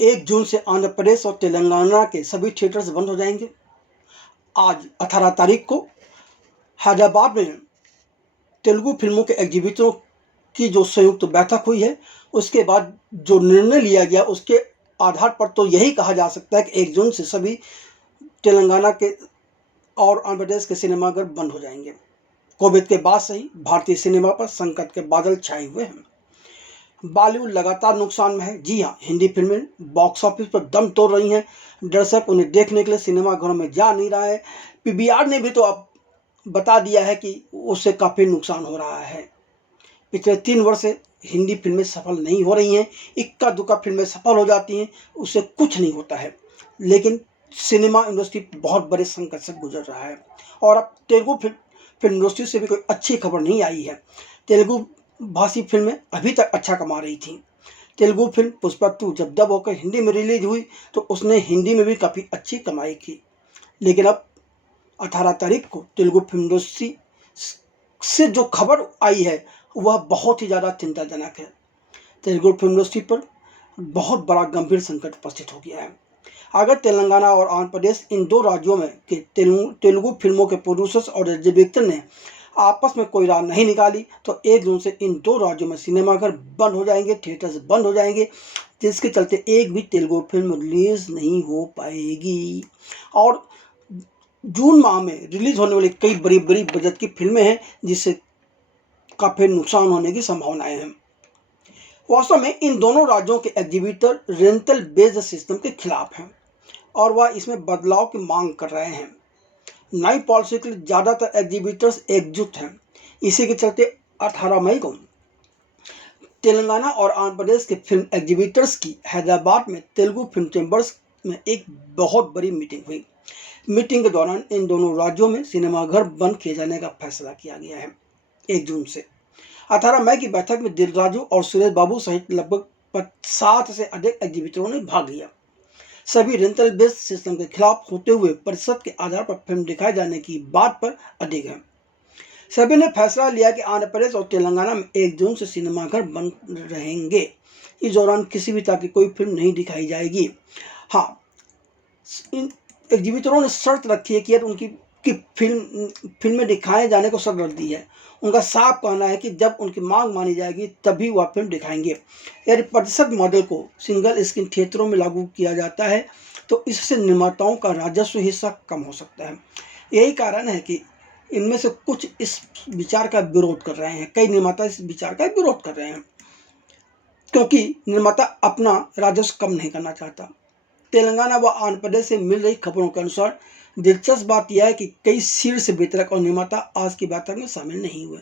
1 जून से आंध्र प्रदेश और तेलंगाना के सभी थिएटर्स बंद हो जाएंगे। आज 18 तारीख को हैदराबाद में तेलुगु फिल्मों के एग्जीबिटरों की जो संयुक्त बैठक हुई है, उसके बाद जो निर्णय लिया गया उसके आधार पर तो यही कहा जा सकता है कि 1 जून से सभी तेलंगाना के और आंध्र प्रदेश के सिनेमाघर बंद हो जाएंगे। कोविड के बाद से ही भारतीय सिनेमा पर संकट के बादल छाए हुए हैं। बॉलीवुड लगातार नुकसान में है। जी हाँ, हिंदी फिल्में बॉक्स ऑफिस पर दम तोड़ रही हैं। दर्शक उन्हें देखने के लिए सिनेमाघरों में जा नहीं रहा है। पीवीआर ने भी तो अब बता दिया है कि उससे काफ़ी नुकसान हो रहा है। पिछले 3 वर्ष से हिंदी फिल्में सफल नहीं हो रही हैं। इक्का दुक्का फिल्में सफल हो जाती हैं, उससे कुछ नहीं होता है। लेकिन सिनेमा इंडस्ट्री बहुत बड़े संकट से गुजर रहा है और अब तेलुगु फिल्म इंडस्ट्री से भी कोई अच्छी खबर नहीं आई है। तेलुगु भाषी फिल्में अभी तक अच्छा कमा रही थी। तेलुगु फिल्म पुष्पा 2 जब डब होकर हिंदी में रिलीज हुई तो उसने हिंदी में भी काफ़ी अच्छी कमाई की। लेकिन अब 18 तारीख को तेलुगु फिल्म इंडस्ट्री से जो खबर आई है वह बहुत ही ज़्यादा चिंताजनक है। तेलुगु फिल्म इंडस्ट्री पर बहुत बड़ा गंभीर संकट उपस्थित हो गया है। अगर तेलंगाना और आंध्र प्रदेश इन 2 राज्यों में के तेलुगु फिल्मों के प्रोड्यूसर्स और एग्जीबिटर ने आपस में कोई राह नहीं निकाली तो 1 जून से इन 2 राज्यों में सिनेमाघर बंद हो जाएंगे, थिएटर्स बंद हो जाएंगे, जिसके चलते एक भी तेलुगु फिल्म रिलीज नहीं हो पाएगी। और जून माह में रिलीज होने वाली कई बड़ी बड़ी बजट की फिल्में हैं, जिससे काफ़ी नुकसान होने की संभावनाएं हैं। वास्तव में इन दोनों राज्यों के एग्जीबिटर रेंटल बेस्ड सिस्टम के खिलाफ हैं और वह इसमें बदलाव की मांग कर रहे हैं। नई पॉलिसी के लिए ज़्यादातर एग्जीबिटर्स एकजुट हैं। इसी के चलते 18 मई को तेलंगाना और आंध्र प्रदेश के फिल्म एग्जीबिटर्स की हैदराबाद में तेलुगु फिल्म चैम्बर्स में एक बहुत बड़ी मीटिंग हुई। मीटिंग के दौरान इन दोनों राज्यों में सिनेमाघर बंद किए जाने का फैसला किया गया है। 1 जून से 18 मई की बैठक में दिलराजू और सुरेश बाबू सहित लगभग 60 से अधिक एग्जीबिटरों ने भाग लिया। सभी रेंटल बेस्ड सिस्टम के खिलाफ होते हुए प्रतिशत के आधार पर फिल्म दिखाए जाने की बात पर अडिग है। सभी ने फैसला लिया कि आंध्र प्रदेश और तेलंगाना में 1 जून से सिनेमाघर बंद रहेंगे। इस दौरान किसी भी तरह की कोई फिल्म नहीं दिखाई जाएगी। हाँ, इन एग्जीबिटरों ने शर्त रखी है कि यार उनकी फिल्में दिखाए जाने को शर्त रख दी है। उनका साफ कहना है कि जब उनकी मांग मानी जाएगी तभी वह फिल्म दिखाएंगे। यदि प्रतिशत मॉडल को सिंगल स्क्रीन थिएटरों में लागू किया जाता है तो इससे निर्माताओं का राजस्व हिस्सा कम हो सकता है। यही कारण है कि इनमें से कुछ इस विचार का विरोध कर रहे हैं। कई निर्माता इस विचार का विरोध कर रहे हैं क्योंकि निर्माता अपना राजस्व कम नहीं करना चाहता। तेलंगाना व आंध्र प्रदेश से मिल रही खबरों के अनुसार दिलचस्प बात यह है कि कई शीर्ष वितरक और निर्माता आज की बैठक में शामिल नहीं हुए।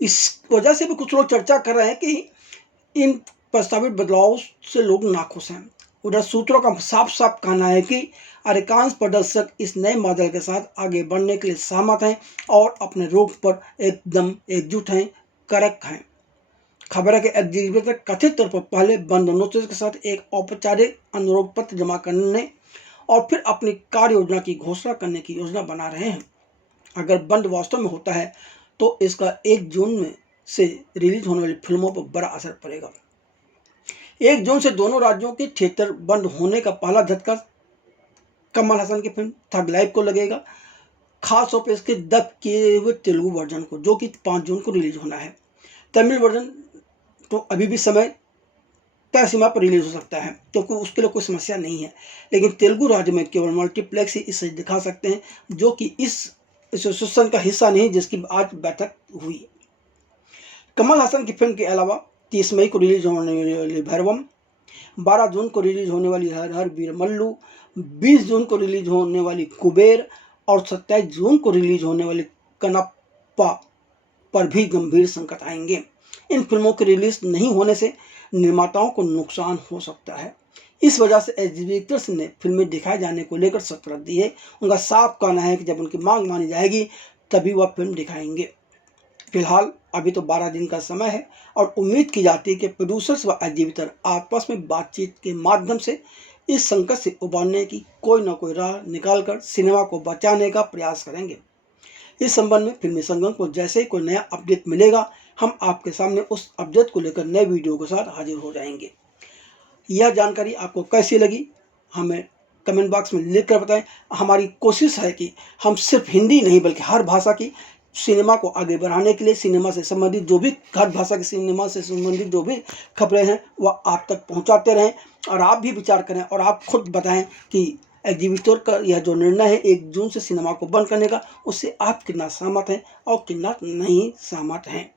इस वजह से भी कुछ लोग चर्चा कर रहे हैं कि इन प्रस्तावित बदलावों से लोग नाखुश हैं। उधर सूत्रों का साफ साफ कहना है कि अधिकांश प्रदर्शक इस नए मॉडल के साथ आगे बढ़ने के लिए सहमत हैं और अपने रूप पर एकदम एकजुट हैं, करेक्ट हैं। खबर है कि एग्जीबिटर कथित तौर पर पहले बंद नोटिस के साथ एक औपचारिक अनुरोध पत्र जमा करने और फिर अपनी कार्य योजना की घोषणा करने की योजना बना रहे हैं। अगर बंद वास्तव में होता है तो इसका 1 जून में से रिलीज होने वाली फिल्मों पर बड़ा असर पड़ेगा। 1 जून से दोनों राज्यों के थिएटर बंद होने का पहला झटका कमल हसन की फिल्म थग लाइफ को लगेगा, खास तौर पर इसके डब किए हुए तेलुगु वर्जन को, जो कि 5 जून को रिलीज होना है। तमिल वर्जन तो अभी भी समय तय सीमा पर रिलीज हो सकता है क्योंकि उसके लिए कोई समस्या नहीं है, लेकिन तेलुगु राज्य में केवल मल्टीप्लेक्स ही इसे दिखा सकते हैं, जो कि इस एसोसिएशन का हिस्सा नहीं जिसकी आज बैठक हुई। कमल हसन की फिल्म के अलावा 30 मई को रिलीज होने वाली भैरवम, 12 जून को रिलीज होने वाली हर हर वीर मल्लू, 20 जून को रिलीज होने वाली कुबेर और 27 जून को रिलीज होने वाली कनप्पा पर भी गंभीर संकट आएंगे। इन फिल्मों के रिलीज नहीं होने से निर्माताओं को नुकसान हो सकता है। इस वजह से एग्जीबिटर्स ने फिल्में दिखाए जाने को लेकर शर्त रख दी है। उनका साफ कहना है कि जब उनकी मांग मानी जाएगी तभी वह फिल्म दिखाएंगे। फिलहाल अभी तो 12 दिन का समय है और उम्मीद की जाती है कि प्रोड्यूसर्स व एग्जीबिटर आपस में बातचीत के माध्यम से इस संकट से उबरने की कोई ना कोई राह निकालकर सिनेमा को बचाने का प्रयास करेंगे। इस संबंध में फिल्मी संगम को जैसे ही कोई नया अपडेट मिलेगा हम आपके सामने उस अपडेट को लेकर नए वीडियो के साथ हाजिर हो जाएंगे। यह जानकारी आपको कैसी लगी हमें कमेंट बॉक्स में लिख कर बताएं। हमारी कोशिश है कि हम सिर्फ हिंदी नहीं बल्कि हर भाषा की सिनेमा को आगे बढ़ाने के लिए सिनेमा से संबंधित जो भी हर भाषा की सिनेमा से संबंधित जो भी खबरें हैं वह आप तक पहुंचाते रहें और आप भी विचार करें और आप खुद बताएं कि एग्जीबिटर का यह जो निर्णय है 1 जून से सिनेमा को बंद करने का, उससे आप कितना सहमत हैं और कितना नहीं सहमत हैं।